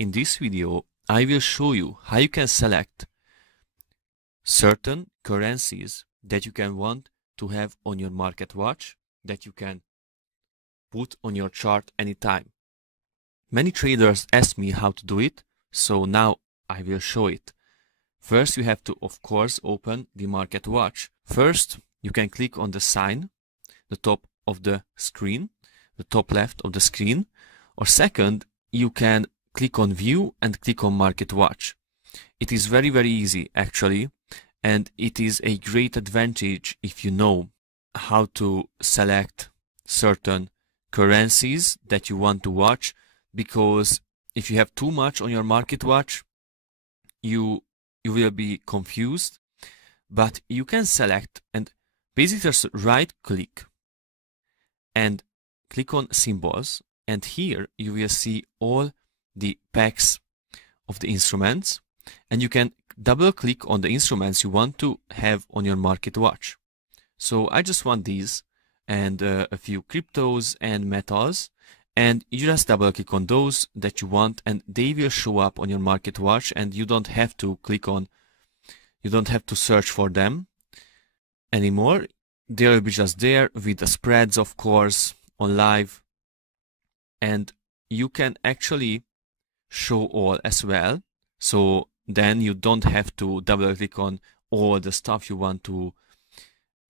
In this video, I will show you how you can select certain currencies that you can want to have on your market watch, that you can put on your chart anytime. Many traders ask me how to do it, so now I will show it. First, you have to, of course, open the market watch. First, you can click on the sign, the top of the screen, the top left of the screen, or second, you can click on view and click on market watch. It is very easy actually, and it is a great advantage if you know how to select certain currencies that you want to watch, because if you have too much on your market watch, you will be confused. But you can select and basically just right click and click on symbols, and here you will see all the packs of the instruments, and you can double click on the instruments you want to have on your market watch. So I just want these and a few cryptos and metals, and you just double click on those that you want and they will show up on your market watch, and you don't have to search for them anymore. They'll be just there with the spreads, of course, on live, and you can actually show all as well. So then you don't have to double click on all the stuff you want to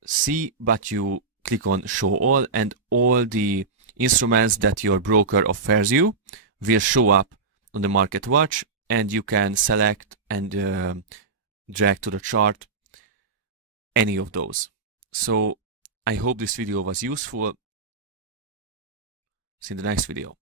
see, but you click on show all, and all the instruments that your broker offers you will show up on the market watch, and you can select and drag to the chart any of those. So I hope this video was useful. See you in the next video.